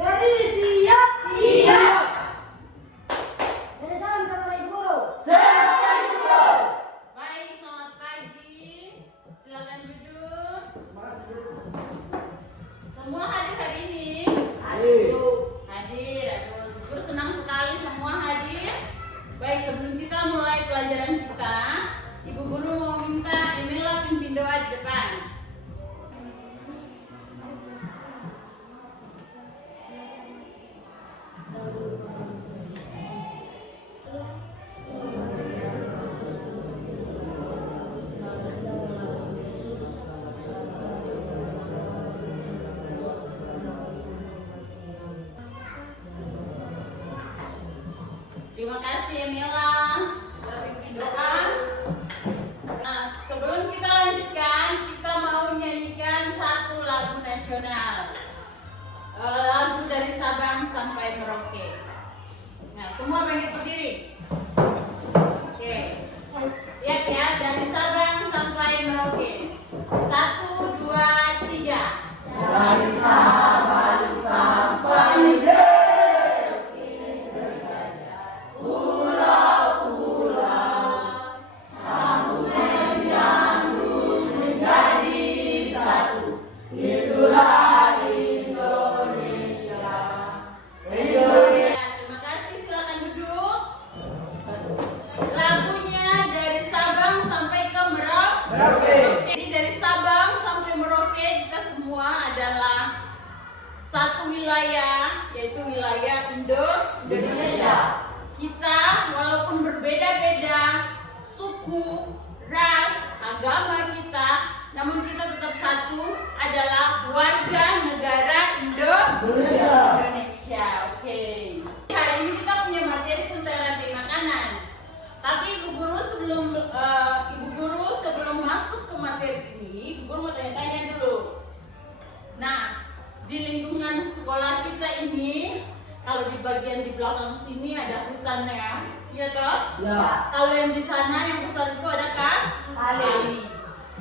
Jadi siap, siap. Ada salam kepada Ibu Guru. Siap, Guru. Baik, selamat pagi. Silakan duduk. Semua hadir hari ini? Hadir. Hadir. Aduh, Guru senang sekali semua hadir. Baik, sebelum kita mulai pelajaran kita, Ibu Guru mau minta inilah pimpin doa di depan. Terima kasih Mila sudah pimpin doa. Nah, sebelum kita lanjutkan, kita mau nyanyikan satu lagu nasional. Lagu dari Sabang sampai Merauke. Nah, semua bangkit berdiri. Oke. Lihat ya, dari Sabang sampai Merauke. 1, 2, 3. Dari Sabang sampai Terima kasih, silakan duduk. Lagunya dari Sabang sampai ke Merauke. Jadi dari Sabang sampai Merauke kita semua adalah satu wilayah, yaitu wilayah Indonesia. Kita walaupun berbeda-beda suku, ras, agama kita, namun kita tetap satu, adalah warga negara Indonesia. Oke. Hari ini kita punya materi tentang rantai makanan. Tapi Ibu Guru sebelum masuk ke materi ini, Ibu Guru mau tanya-tanya dulu. Nah, di lingkungan sekolah kita ini, kalau di bagian di belakang sini ada hutan ya, iya toh? Ya. Kalau yang di sana yang besar itu ada Kali. kali.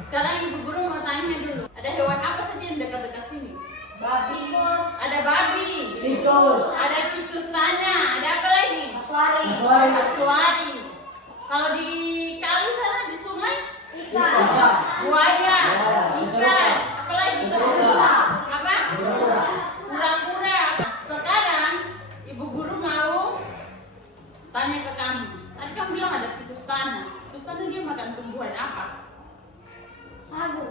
Sekarang Ibu Guru mau tanya dulu, ada hewan apa saja yang dekat-dekat sini? Babi, Ada babi, Tikus. ada tikus tanah, ada apa lagi? Aswari, Kasuari. Kalau di kali sana di sungai, ikan, buaya, ikan, apa lagi? Apa? Kura-kura. Sekarang Ibu Guru mau tanya ke kamu. Tadi kamu bilang ada tikus tanah. Tikus tanah dia makan tumbuhan apa? sagu,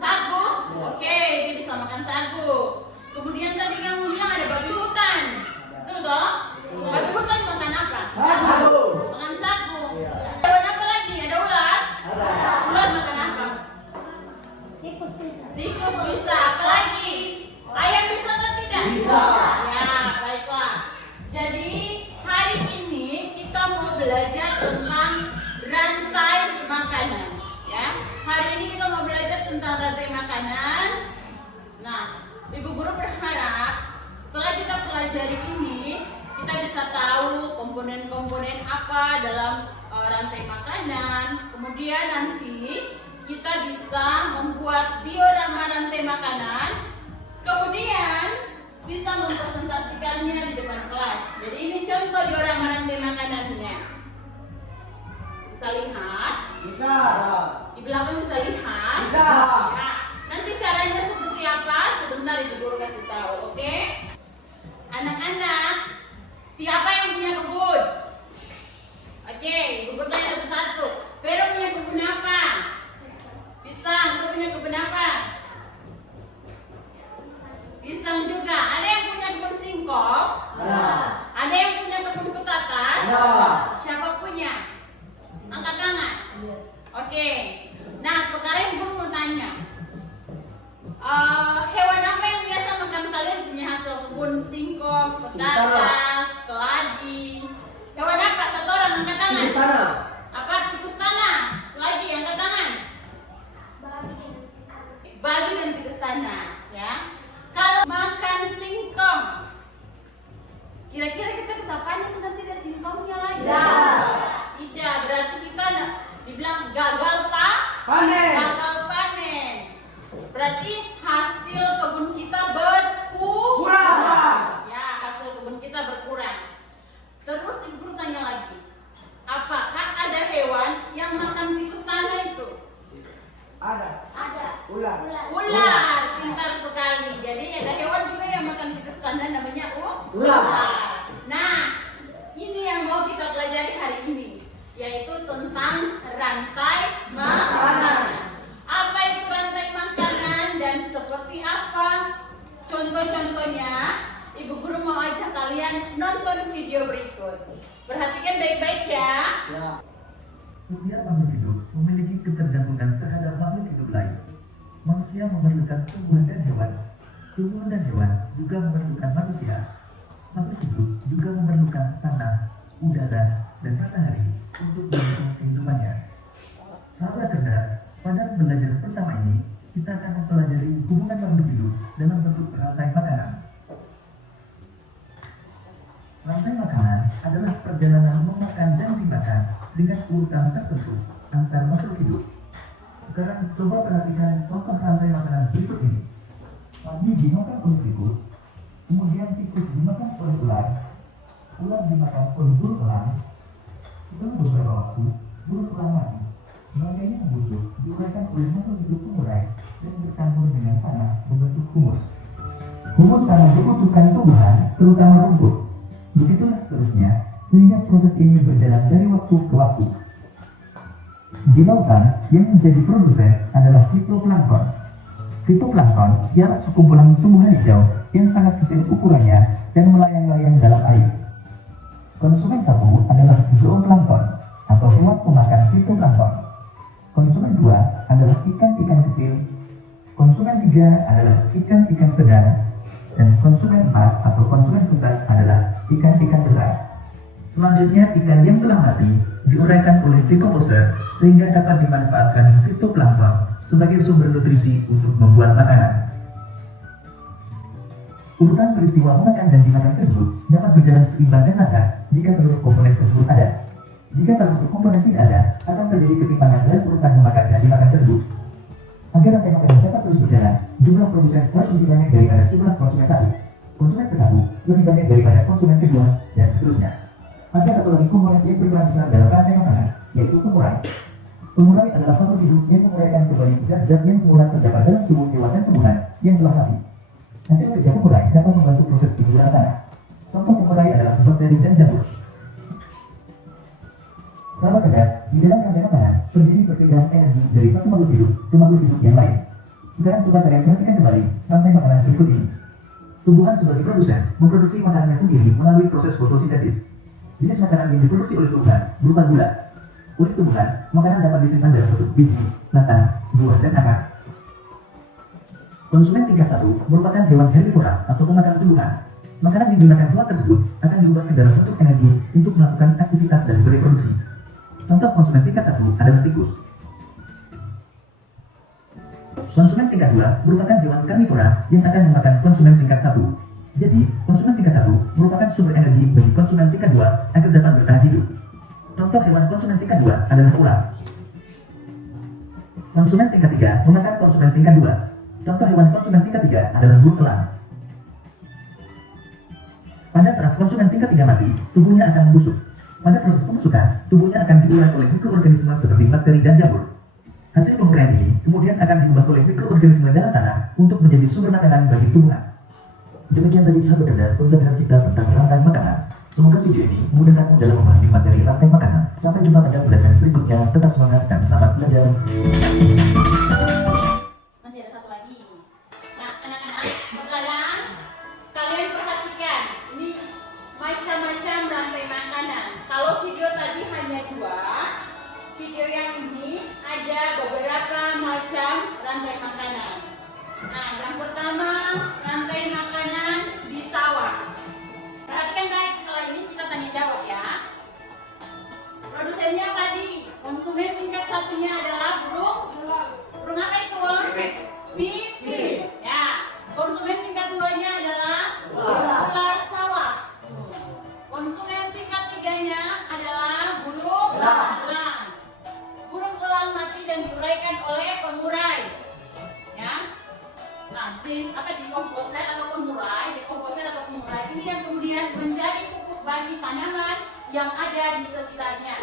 Sagu? Oke, dia bisa makan sagu. Kemudian tadi kamu bilang ada babi hutan. Betul toh? Babi hutan makan apa? Sagu. Makan sagu. Iya. Hewan apa lagi? Ada ular? Ada. Ular makan apa? tikus bisa. Tikus bisa. Apa lagi? Ayam bisa atau tidak? Bisa. Ya, baiklah. Jadi hari ini kita mau belajar tentang rantai makanan. Ya, hari ini kita mau belajar tentang rantai makanan. Nah, Ibu Guru berharap setelah kita pelajari ini, kita bisa tahu komponen-komponen apa dalam rantai makanan. Kemudian nanti kita bisa membuat diorama rantai makanan. Kemudian bisa mempresentasikannya di depan kelas. Jadi ini contoh diorama rantai makanannya. Bisa lihat. Bisa. Di belakang bisa lihat. Bisa. Ya. Nanti caranya seperti apa? Sebentar Ibu Guru kasih tahu, oke? Anak-anak, siapa yang punya kebun? Oke, Ibu Guru tanya satu-satu. Vero punya kebun apa? Pisang. Lu punya kebun apa? Pisang juga. Ada yang punya kebun singkong? Ada. Ada yang punya kebun petatas? Ada. Siapa punya? Angkat tangan. Oke. Nah, sekarang Ibu mau tanya. Hewan apa yang biasa makan kalian punya hasil kebun singkong, petatas, keladi? Hewan apa? Satu orang angkat tangan. Di sana. Apa? Tikus tanah. Lagi angkat tangan. Babi dan Kira-kira kita bisa panen nanti dari singkongnya lagi? Tidak. Tidak, berarti kita dibilang gagal Panen. gagal panen. Berarti hasil kebun kita berkurang. Kurang. Ya, hasil kebun kita berkurang. Terus ibu tanya lagi, apakah ada hewan yang makan tikus tanah itu? Ada. Ada. Ular. Ular, pintar sekali. Jadi ada hewan juga yang makan tikus tanah namanya Ular. Nah, ini yang mau kita pelajari hari ini, yaitu tentang rantai makanan. Apa itu rantai makanan dan seperti apa contoh-contohnya? Ibu guru mau ajak kalian nonton video berikut. Perhatikan baik-baik ya. Ya. Setiap makhluk hidup memiliki ketergantungan terhadap makhluk hidup lain. Manusia memerlukan tumbuhan dan hewan. Tumbuhan dan hewan juga memerlukan manusia. Makhluk hidup juga memerlukan tanah, udara, dan matahari untuk mendukung kehidupannya. Sahabat cerdas, pada belajar pertama ini, kita akan mempelajari hubungan makhluk hidup dalam bentuk rantai makanan. Rantai makanan adalah perjalanan memakan dan dimakan dengan urutan tertentu antar makhluk hidup. Sekarang coba perhatikan contoh rantai makanan berikut ini. Padi dimakan oleh tikus, kemudian tikus dimakan oleh ular, ular dimakan oleh burung elang. Setelah beberapa waktu, burung elang mati. Bagainya yang busuk diuraikan oleh makhluk hidup pengurai dan bercampur dengan tanah membentuk humus. Humus sangat dibutuhkan tumbuhan, terutama rumput. Begitulah seterusnya, sehingga proses ini berjalan dari waktu ke waktu. Di lautan, yang menjadi produsen adalah fitoplankton. Fitoplankton ialah sekumpulan tumbuhan hijau yang sangat kecil ukurannya dan melayang-layang dalam air. Konsumen satu adalah zooplankton atau hewan pemakan fitoplankton. Konsumen dua adalah ikan-ikan kecil. Konsumen tiga adalah ikan-ikan sedang. Dan konsumen 4 atau konsumen puncak adalah ikan-ikan besar. Selanjutnya, ikan yang telah mati diuraikan oleh fitoposer sehingga dapat dimanfaatkan fitoplankton sebagai sumber nutrisi untuk membuat makanan. Urutan peristiwa memakan dan dimakan tersebut dapat berjalan seimbang dan lancar jika seluruh komponen tersebut ada. Jika salah satu komponen tidak ada, akan terjadi ketimpangan dalam urutan memakan dan dimakan tersebut. Agar rantai makanan dapat terus berjalan, jumlah produsen harus lebih banyak daripada jumlah konsumen satu. Konsumen ke satu lebih banyak daripada konsumen kedua, dan seterusnya. Ada satu lagi komponen yang berperan besar dalam rantai makanan, yaitu pengurai. Pengurai adalah makhluk hidup yang menguraikan kembali zat-zat yang semula terdapat dalam tubuh hewan dan tumbuhan yang telah mati. Hasil kerja pengurai dapat membantu proses penyuburan tanah. Contoh pengurai adalah bakteri dan jamur. Sahabat cerdas, di dalam rantai makanan terjadi perpindahan energi dari satu makhluk hidup ke makhluk hidup yang lain. Sekarang coba kalian perhatikan kembali rantai makanan berikut ini. Tumbuhan sebagai produsen memproduksi makanannya sendiri melalui proses fotosintesis. Jenis makanan yang diproduksi oleh tumbuhan berupa gula. Oleh tumbuhan, makanan dapat disimpan dalam bentuk biji, batang, buah, dan akar. Konsumen tingkat 1 merupakan hewan herbivora atau pemakan tumbuhan. Makanan yang digunakan hewan tersebut akan diubah ke dalam bentuk energi untuk melakukan aktivitas dan bereproduksi. Contoh konsumen tingkat 1 adalah tikus. Konsumen tingkat 2 merupakan hewan karnivora yang akan memakan konsumen tingkat 1. Jadi, konsumen tingkat 1 merupakan sumber energi bagi konsumen tingkat 2 agar dapat bertahan hidup. Contoh hewan konsumen tingkat 2 adalah ular. Konsumen tingkat 3 memakan konsumen tingkat 2. Contoh hewan konsumen tingkat 3 adalah burung elang. Pada saat konsumen tingkat 3 mati, tubuhnya akan membusuk. Pada proses pembusukan, tubuhnya akan diurai oleh mikroorganisme seperti bakteri dan jamur. Hasil penguraian ini kemudian akan diubah oleh mikroorganisme dalam tanah untuk menjadi sumber makanan bagi tumbuhan. Demikian tadi sahabat cerdas pembelajaran kita tentang rantai makanan. Semoga video ini memudahkanmu dalam memahami materi rantai makanan. Sampai jumpa pada pelajaran berikutnya. Tetap semangat dan selamat belajar. Masih ada satu lagi. Nah, anak-anak, sekarang kalian perhatikan. Ini macam-macam rantai makanan. Kalau video tadi hanya 2, video yang ini ada beberapa macam rantai makanan. Nah, yang pertama rantai makanan di sawah. Perhatikan baik, setelah ini kita tanya jawab ya. Produsennya tadi, konsumen tingkat 1-nya adalah burung apa itu? Pipit. Ya. Konsumen tingkat 2-nya adalah ular sawah. yang kemudian menjadi pupuk bagi tanaman yang ada di sekitarnya.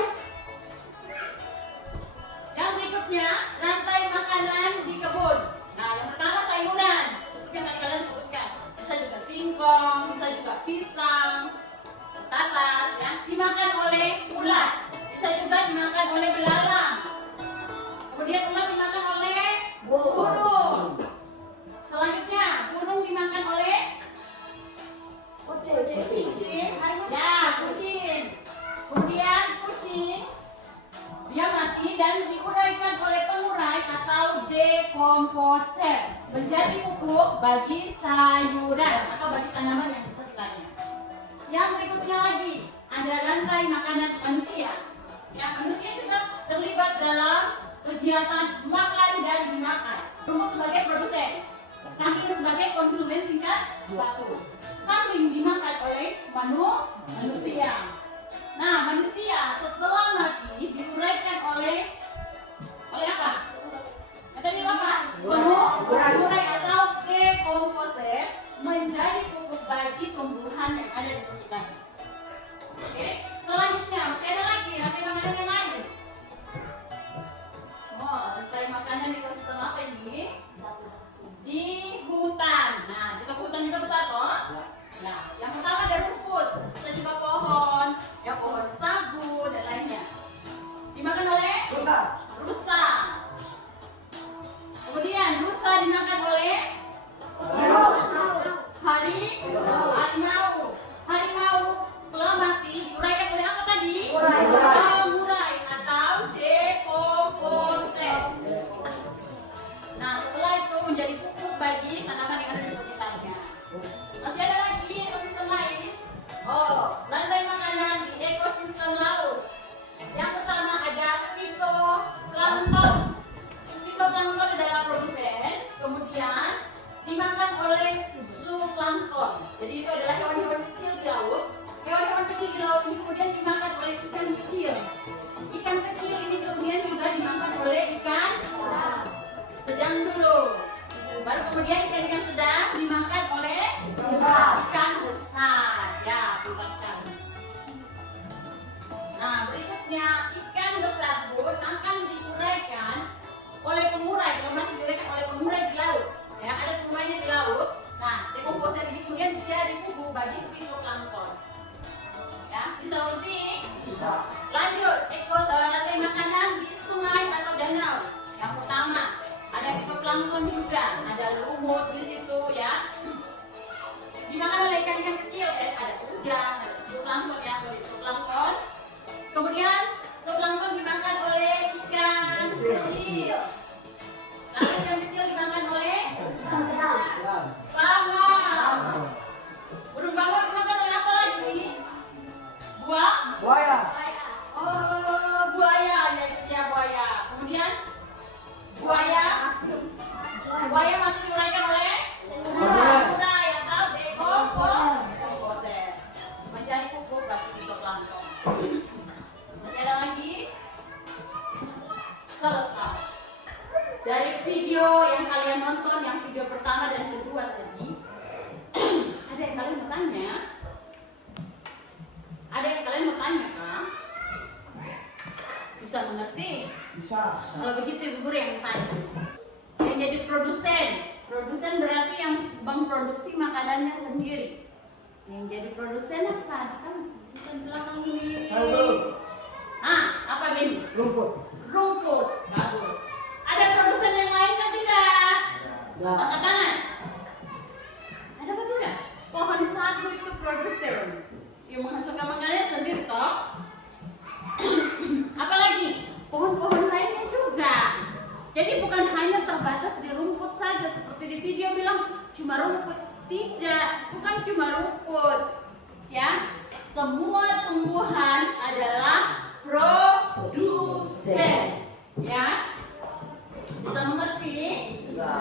Yang berikutnya, rantai makanan di kebun. Nah, yang pertama sayuran, seperti yang tadi kalian sebutkan. Bisa juga singkong, bisa juga pisang, tatas, ya, dimakan oleh ulat. Bisa juga dimakan oleh belalang. Kemudian ulat dimakan oleh burung. Selanjutnya, burung dimakan oleh kucing. Ya, kucing. Kemudian kucing dia mati dan diuraikan oleh pengurai atau dekomposer menjadi pupuk bagi sayuran atau bagi tanaman yang di sekitarnya. Yang berikutnya lagi ada rantai makanan manusia. Ya, manusia juga terlibat dalam kegiatan makan dan dimakan. Rumput sebagai produsen, kambing sebagai konsumen tingkat 1. Kambing dimakan oleh manusia. Nah, manusia setelah mati diuraikan oleh apa? Tadi apa? Mengurai atau dekomposer menjadi pupuk bagi tumbuhan yang ada di sekitar. Oke, selanjutnya masih ada lagi rantai makanan yang lain. Oh, rantai makanan di ekosistem apa ini? Di hutan. Nah, kita hutan juga besar toh. Nah, yang pertama ada rumput, bisa juga pohon, ya pohon sagu dan lainnya. Dimakan oleh rusa. Kemudian rusa dimakan oleh harimau. Harimau setelah mati diuraikan oleh apa tadi? Pengurai atau dekomposer. Nah, setelah itu menjadi pupuk bagi tanaman yang ada di sekitarnya. Masih ada lagi ekosistem lain. Oh, rantai makanan di ekosistem laut. Yang pertama ada fitoplankton. Fitoplankton adalah produsen, kemudian dimakan oleh zooplankton. Jadi itu adalah hewan-hewan kecil di laut. Hewan-hewan kecil di laut ini kemudian dimakan oleh ikan kecil. Ikan kecil ini kemudian juga dimakan oleh ikan sedang dulu. Baru kemudian ikan sedang dimakan oleh ikan besar. Ya, pintar sekali. Nah, berikutnya ikan besar pun akan diuraikan oleh pengurai. Kalau masih diuraikan oleh pengurai di laut, ya ada pengurainya di laut. Nah, dekomposer ini kemudian jadi pupuk bagi fitoplankton. Ya, bisa lebih? Bisa. Lanjut, rantai makanan di sungai atau danau. Yang pertama ada fitoplankton juga, ada lumut di situ ya. Dimakan oleh ikan-ikan kecil, ada udang, ada zooplankton ya, zooplankton. Kemudian zooplankton dimakan oleh ikan kecil. Lalu ikan kecil dimakan oleh bangau. Burung bangau dimakan oleh apa lagi? Buaya. Oh, buaya ya buaya. Kemudian buaya masih diuraikan oleh pengurai atau dekomposer menjadi pupuk bagi fitoplankton. Masih ada lagi? Selesai. Dari video yang kalian nonton, yang video pertama dan kedua tadi, ada yang kalian mau tanya? Ada yang kalian mau tanya kah? Bisa mengerti? Bisa. Kalau begitu ibu guru yang tanya. Yang jadi produsen berarti yang memproduksi makanannya sendiri. Yang jadi produsen apa? Kan bukan belakang ini. Apa ini? Rumput. Bagus. Ada produsen yang lain kan tidak? Angkat tangan. Ada apa tidak? Pohon sagu itu produsen. Yang menghasilkan makanannya sendiri toh. Apalagi pohon-pohon lainnya juga. Jadi bukan hanya terbatas di rumput saja seperti di video bilang cuma rumput. Tidak, bukan cuma rumput. Ya, semua tumbuhan adalah produsen. Ya, bisa mengerti? Bisa.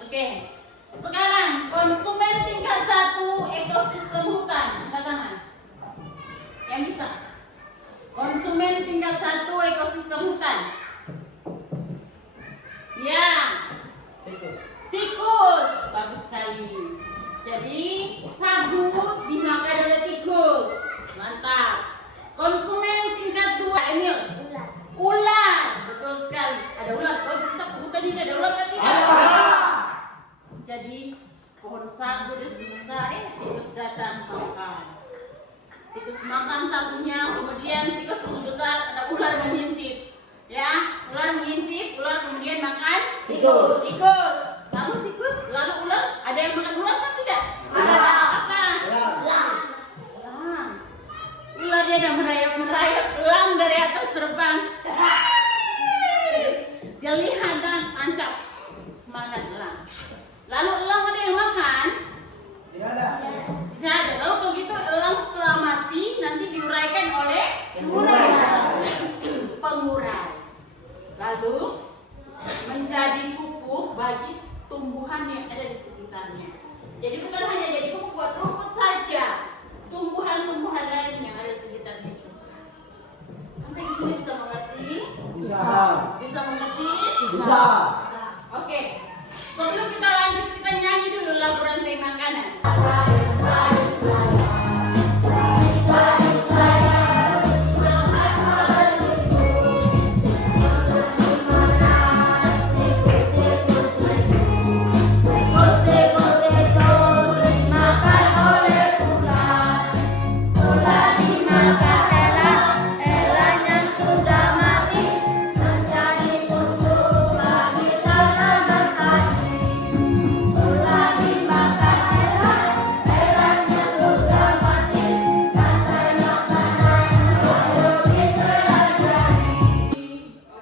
Oke. Sekarang konsumen tingkat 1 ekosistem hutan. Angkat tangan. Yang bisa. Konsumen tingkat 1 ekosistem hutan. Ya. Tikus. Bagus sekali. Jadi sagu dimakan makan satunya, kemudian tikus besar, ada ular mengintip. Ya, ular mengintip, ular kemudian makan Tikus. tikus. Lalu ular, ada yang makan ular kan tidak? Ada. Apa? Elang. Elang. Ular dia ada merayap, elang dari atas terbang. Dia lihat dan tancap makan elang. Lalu elang ada yang makan? Tidak ada. Tidak ada. Lalu kalau gitu elang setelah mati nanti diuraikan oleh pengurai. Lalu menjadi pupuk bagi tumbuhan yang ada di sekitarnya. Jadi bukan hanya jadi pupuk buat rumput saja, tumbuhan-tumbuhan lain yang ada di sekitarnya juga. Sampai di sini bisa mengerti? Bisa. Bisa mengerti? Bisa. Oke. Sebelum kita lanjut, kita nyanyi dulu lagu rantai makanan.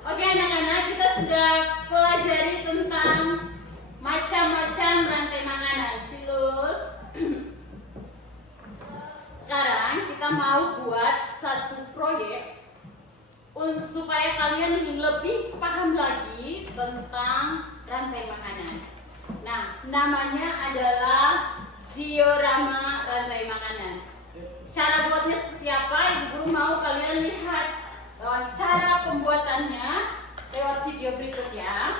Oke anak-anak, kita sudah pelajari tentang macam-macam rantai makanan. Silus. Sekarang kita mau buat satu proyek supaya kalian lebih paham lagi tentang rantai makanan. Nah, namanya adalah diorama rantai makanan. Cara buatnya seperti apa? Ibu guru mau kalian lihat cara pembuatannya lewat video berikut ya.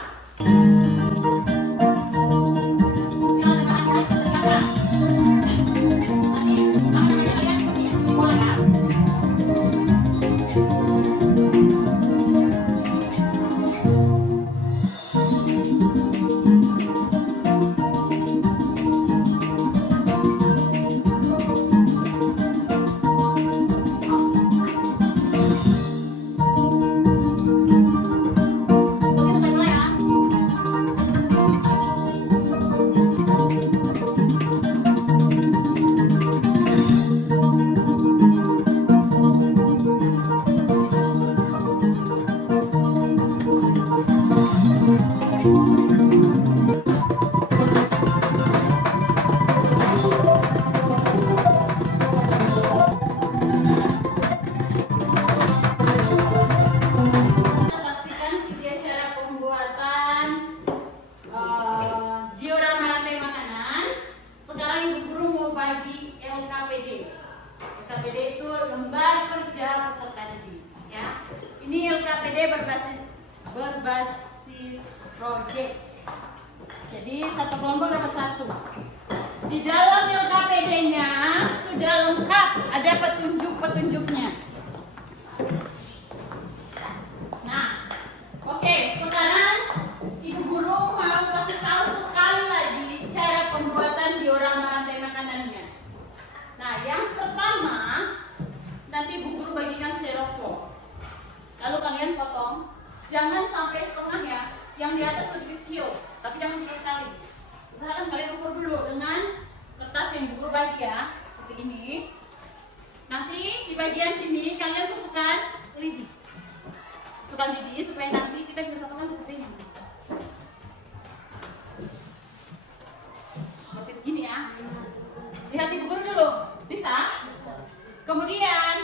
Saksikan video cara pembuatan diorama rantai makanan. Sekarang ibu guru mau bagi LKPD. LKPD itu lembar kerja peserta didik. Ya, ini LKPD berbasis proyek. Jadi satu kelompok dapat satu. Di dalam LKPD-nya sudah lengkap, ada petunjuk-petunjuknya. Nah, oke, sekarang ibu guru mau kasih tahu sekali lagi cara pembuatan diorama rantai makanannya. Nah, yang pertama nanti ibu guru bagikan styrofoam. Lalu kalian potong, jangan sampai setengah ya, yang di atas lebih kecil, tapi jangan besar sekali. Sekarang kalian ukur dulu dengan kertas yang ibu guru bagi ya, seperti ini. Nanti di bagian sini kalian tusukkan lidi. Tusukkan lidi supaya nanti kita bisa satukan seperti ini. Seperti begini ya. Lihat ibu guru dulu, bisa? Kemudian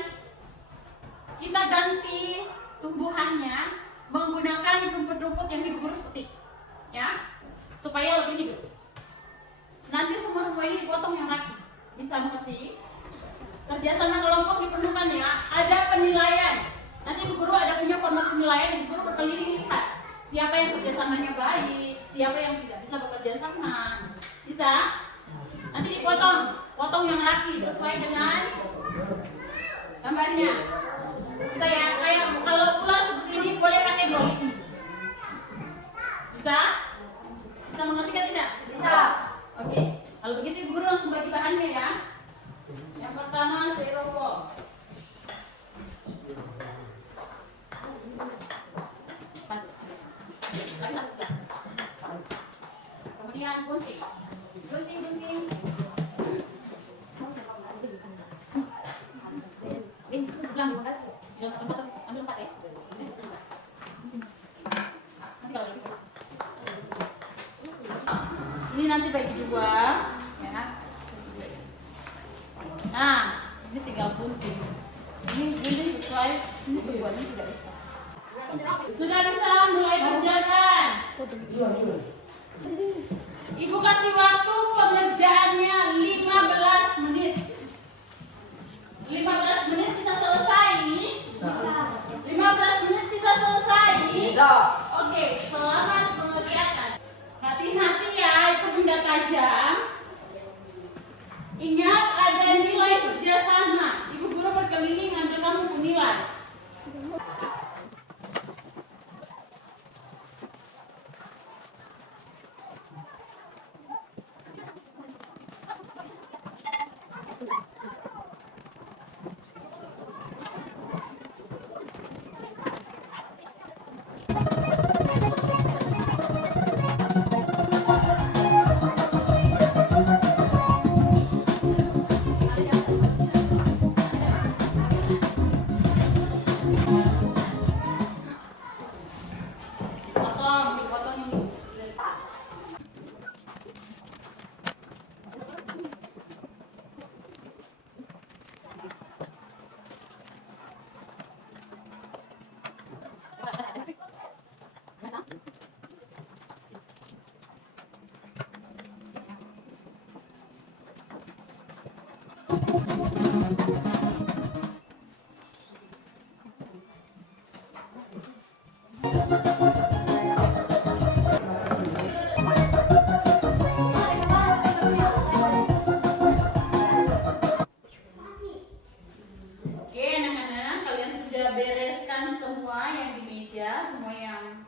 kita ganti tumbuhannya menggunakan rumput-rumput yang ibu guru petik, ya, supaya lebih hidup. Nanti semua ini dipotong yang rapi. Bisa mengerti? Kerjasama kelompok diperlukan ya. Ada penilaian. Nanti ibu guru ada punya format penilaian. Ibu guru berkeliling lihat siapa yang kerjasamanya baik, siapa yang tidak bisa bekerja sama. Bisa? Nanti dipotong, potong yang rapi sesuai dengan gambarnya. Bisa ya? Kayak kalau ular seperti ini boleh pakai 2 lidi. Bisa? Bisa mengerti kan tidak? Bisa. Oke, kalau begitu ibu guru langsung bagi bahannya ya. Yang pertama styrofoam. guntingan, gunting. Gunting. Ambil 4 ya. Ini nanti bagi 2 ya. Nah, ini tinggal gunting. Ini gunting sesuai ini tujuannya tidak bisa. Sudah bisa mulai kerjakan. Ibu kasih waktu pengerjaannya 15 menit. 15 menit bisa selesai? 15 menit bisa selesai? Bisa. Oke, selamat mengerjakan. Hati-hati ya, itu benda tajam. Ingat ada nilai kerjasama. Ibu guru berkeliling ambil kamu nilai. Dipotong ini. Oke, anak-anak, kalian sudah bereskan semua yang di meja, semua yang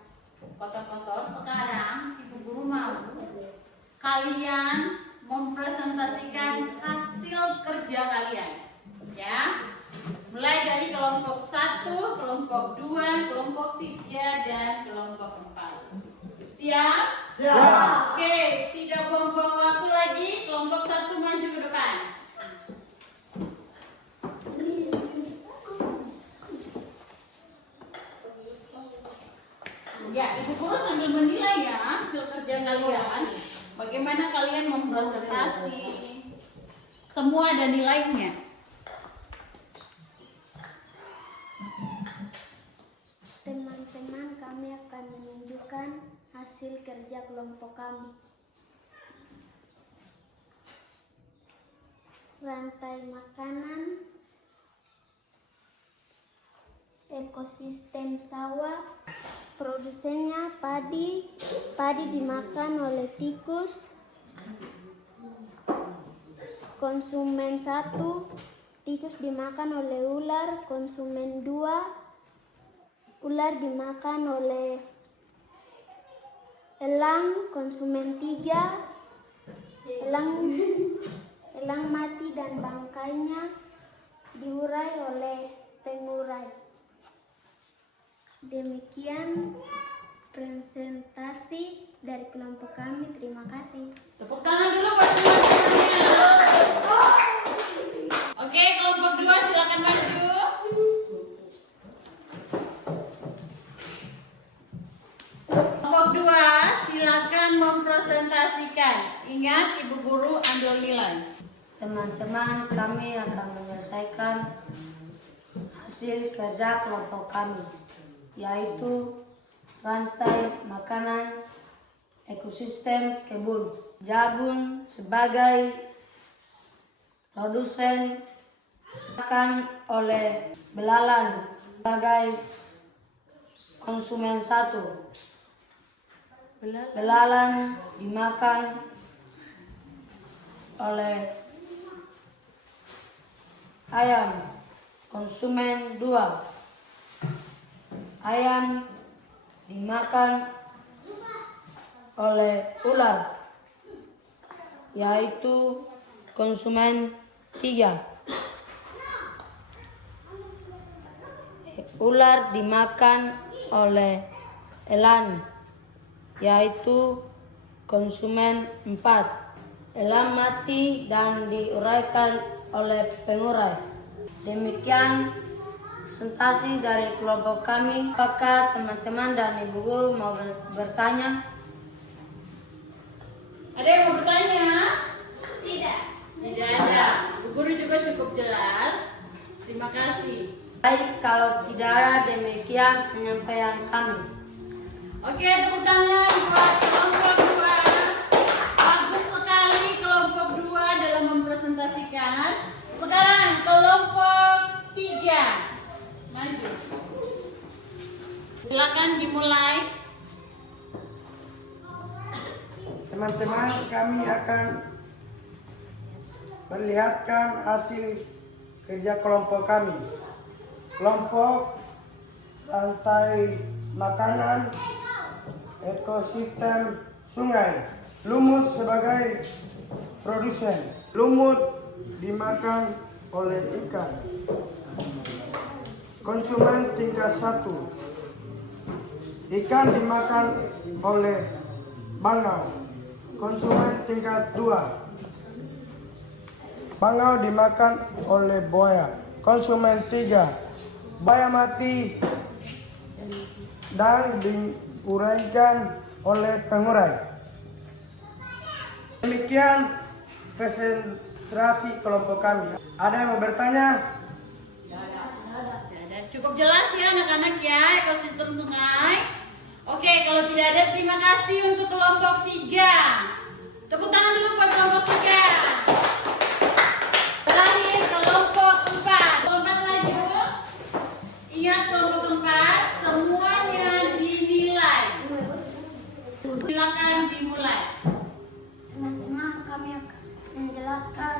kotor-kotor. Sekarang ibu guru mau kalian mempresentasikan hasil kerja kalian, ya. Mulai dari kelompok 1, kelompok 2, kelompok 3, dan kelompok 4. Siap? Siap. Oke, tidak buang-buang waktu lagi. Kelompok 1 maju ke depan. Ya, ibu guru sambil menilai ya hasil kerja kalian. Bagaimana kalian mempresentasi. Semua ada nilainya. Teman-teman, kami akan menunjukkan hasil kerja kelompok kami. Rantai makanan, ekosistem sawah, produsennya padi, padi dimakan oleh tikus, konsumen 1, tikus dimakan oleh ular, konsumen 2, ular dimakan oleh elang, konsumen 3, elang mati dan bangkainya diurai oleh pengurai. Demikian presentasi dari kelompok kami. Terima kasih. Tepuk tangan dulu buat teman-temannya. Oke, kelompok 2 silakan maju. Kelompok 2 silakan mempresentasikan. Ingat, ibu guru ambil nilai. Teman-teman, kami akan menyelesaikan hasil kerja kelompok kami, yaitu rantai makanan, ekosistem kebun, jagung sebagai produsen, makan oleh belalang sebagai konsumen 1. Belalang dimakan oleh ayam, konsumen 2. Ayam dimakan oleh ular, yaitu konsumen 3. Ular dimakan oleh elang, yaitu Konsumen 4. Elang mati dan diuraikan oleh pengurai. Demikian presentasi dari kelompok kami. Apakah teman-teman dan ibu guru mau bertanya? Ada yang mau bertanya? Tidak. Tidak ada. Ibu guru juga cukup jelas. Terima kasih. Baik, kalau tidak ada demikian penyampaian kami. Oke, tepuk tangan buat kelompok 2. Bagus sekali kelompok 2 dalam mempresentasikan. Sekarang kelompok 3. Maju. Silakan dimulai. Teman-teman, kami akan perlihatkan hasil kerja kelompok kami. Kelompok rantai makanan ekosistem sungai. Lumut sebagai produsen. Lumut dimakan oleh ikan. Konsumen tingkat 1. Ikan dimakan oleh bangau. Konsumen tingkat 2. Bangau dimakan oleh buaya. Konsumen 3. Buaya mati dan diuraikan oleh pengurai. Demikian presentasi kelompok kami. Ada yang mau bertanya? Cukup jelas ya anak-anak ya, ekosistem sungai. Oke, kalau tidak ada, terima kasih untuk kelompok 3. Tepuk tangan dulu buat kelompok 3. Terakhir kelompok 4. Kelompok maju. Ingat kelompok 4, semuanya dinilai. Silakan dimulai. Teman-teman, kami akan menjelaskan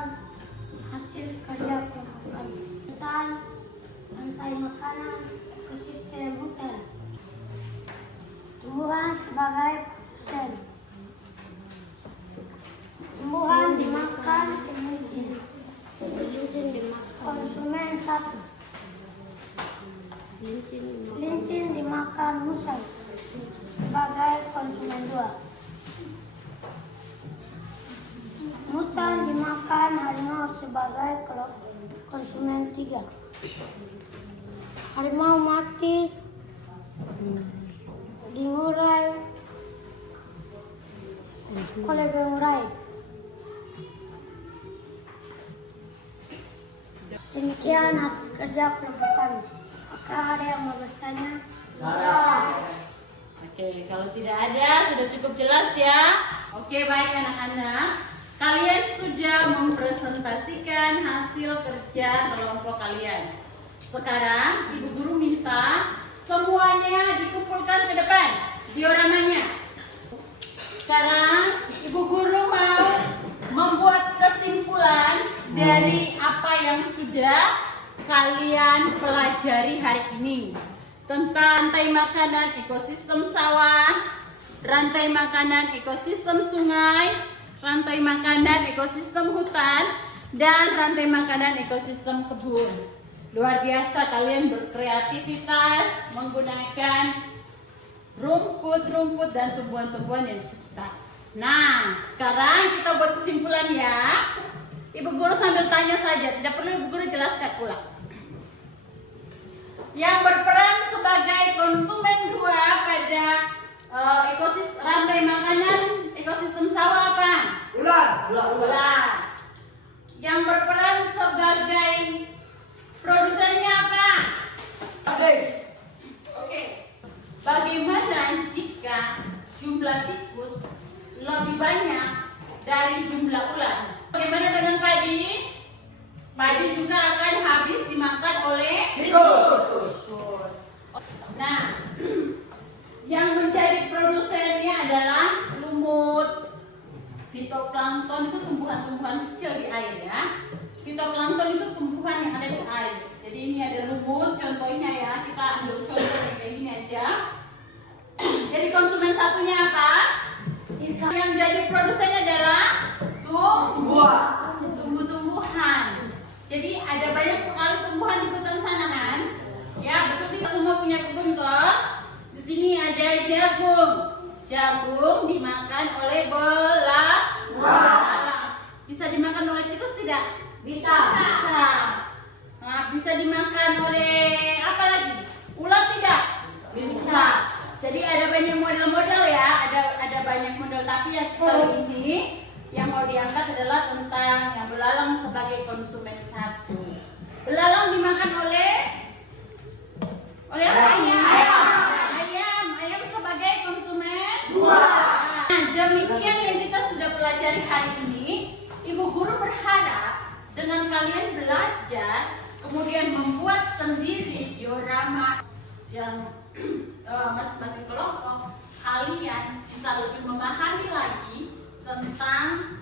hasil kerja kelompok kami tentang rantai makanan ekosistem hutan. Tumbuhan sebagai produsen. Tumbuhan dimakan kelinci. Konsumen 1. Kelinci dimakan musang sebagai konsumen 2. Musang dimakan harimau sebagai konsumen 3. Harimau mati diurai oleh pengurai. Demikian hasil kerja kelompok kami. Apakah ada yang mau bertanya? Oke, kalau tidak ada, sudah cukup jelas ya. Oke, baik anak-anak. Kalian sudah mempresentasikan hasil kerja kelompok kalian. Sekarang ibu guru minta semuanya dikumpulkan ke depan dioramanya. Sekarang ibu guru mau membuat kesimpulan dari apa yang sudah kalian pelajari hari ini tentang rantai makanan ekosistem sawah, rantai makanan ekosistem sungai, rantai makanan ekosistem hutan, dan rantai makanan ekosistem kebun. Luar biasa kalian berkreativitas menggunakan rumput-rumput dan tumbuhan-tumbuhan yang sekitar. Nah, sekarang kita buat kesimpulan ya. Ibu guru sambil tanya saja, tidak perlu ibu guru jelaskan ulang. Yang berperan sebagai konsumen 2 pada ekosistem rantai makanan ekosistem sawah apa? Ular. Yang berperan sebagai produsennya apa? Oke. Bagaimana jika jumlah tikus lebih banyak dari jumlah ular? Bagaimana dengan padi? Padi juga akan habis dimakan oleh tikus. Nah, yang menjadi produsennya adalah lumut. Fitoplankton itu tumbuhan-tumbuhan kecil di air ya. Fitoplankton itu tumbuhan yang ada di air. Jadi ini ada lumut, contohnya ya. Kita ambil contoh yang kayak gini aja. Jadi konsumen satunya apa? Yang jadi produsennya adalah tumbuh-tumbuhan. Jadi ada banyak sekali tumbuhan di hutan sana kan? Ya, betul kita semua punya kebun toh. Di sini ada jagung. Jagung dimakan dimakan oleh belalang. Bisa dimakan oleh tikus tidak? Bisa. Bisa. Nah, bisa dimakan oleh apa lagi? Ulat tidak? Bisa. Jadi ada banyak model-model ya, ada banyak model, tapi yang kali ini yang mau diangkat adalah tentang yang belalang sebagai konsumen satu. Belalang dimakan oleh apa? Ayam sebagai konsumen dua. Nah, demikian yang kita sudah pelajari hari ini. Ibu guru berharap dengan kalian belajar, kemudian membuat sendiri diorama yang masing-masing kelompok, kalian bisa lebih memahami lagi tentang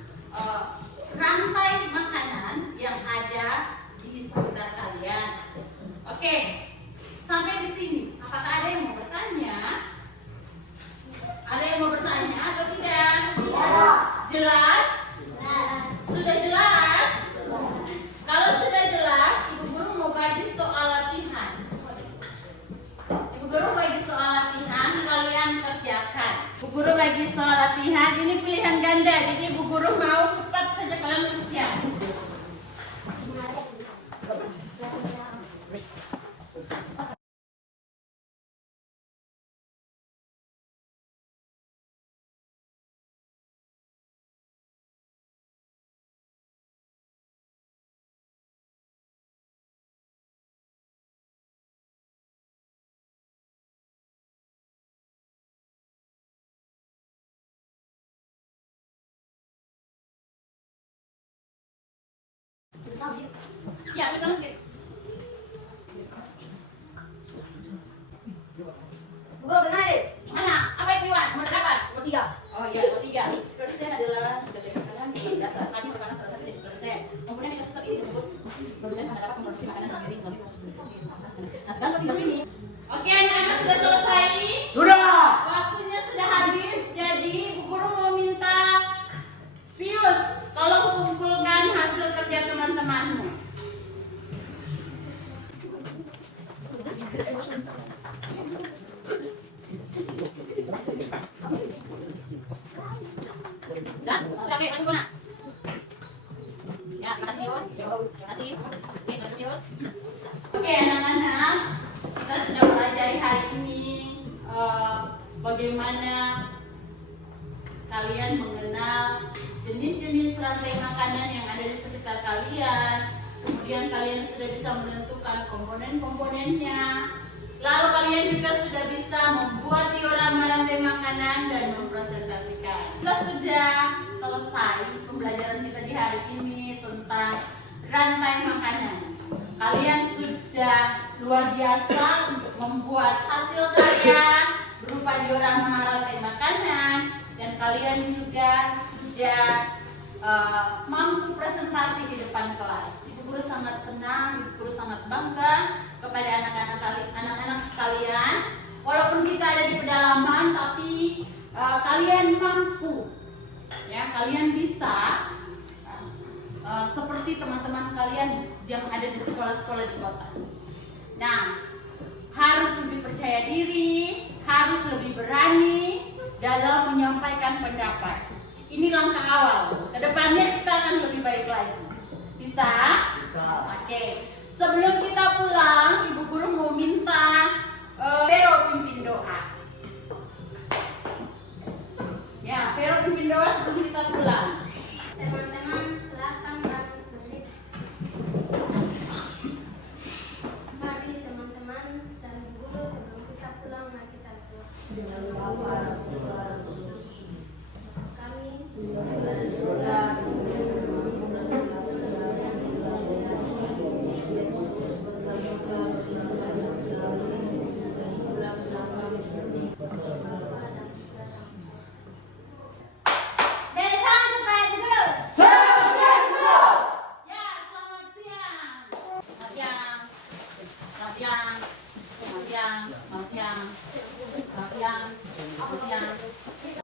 rantai makanan yang ada di sekitar kalian. Oke, sampai di sini. Apakah ada yang mau bertanya? Ada yang mau bertanya atau tidak? Jelas? Sudah jelas? Kalau sudah jelas, Ibu Guru mau bagi soal latihan. Ibu Guru bagi soal latihan, kalian kerjakan. Ibu Guru bagi soal latihan, ini pilihan ganda. Jadi Ibu Guru mau cepat saja kalian kerja. Ya, bisa sedikit. Bu Guru benar deh. Mana? Apa itu Iwan? Nomor berapa? Nomor 3. Oh iya, nomor 3. Persen adalah sudah dikatakan di dasar tadi merupakan salah satu dari persen. Kemudian yang sesat ini disebut produsen akan dapat memproduksi makanan sendiri melalui proses produksi. Nah, sekarang tiga ini. Oke, anak-anak sudah selesai? Sudah. Waktunya sudah habis. Jadi, Bu Guru mau minta Pius, tolong kumpulkan hasil kerja teman-temanmu. Dah, oke, aku nak. Ya, terima kasih Pius. Terima kasih. Oke, terima kasih Pius. Oke, anak-anak, kita sudah pelajari hari ini bagaimana kalian mengenal jenis-jenis rantai makanan yang ada di sekitar kalian. Kemudian kalian sudah bisa menentukan komponen-komponennya. Lalu kalian juga sudah bisa membuat diorama rantai makanan dan mempresentasikan. Kita sudah selesai pembelajaran kita di hari ini tentang rantai makanan. Kalian sudah luar biasa untuk membuat hasil karya berupa diorama rantai makanan, dan kalian juga sudah mampu presentasi di depan kelas. Ibu Guru sangat senang, Ibu Guru sangat bangga kepada anak-anak sekalian. Walaupun kita ada di pedalaman, tapi kalian mampu, ya, kalian bisa seperti teman-teman kalian yang ada di sekolah-sekolah di kota. Nah, harus lebih percaya diri, harus lebih berani dalam menyampaikan pendapat. Ini langkah awal. Kedepannya kita akan lebih baik lagi. Bisa? Bisa. Oke. Sebelum kita pulang, Ibu Guru mau minta Vero pimpin doa. Ya, Vero pimpin doa sebelum kita pulang. Teman-teman, silakan berdiri. Mari teman-teman dan guru sebelum kita pulang, mari kita berdoa. Kami di surga, Selamat siang.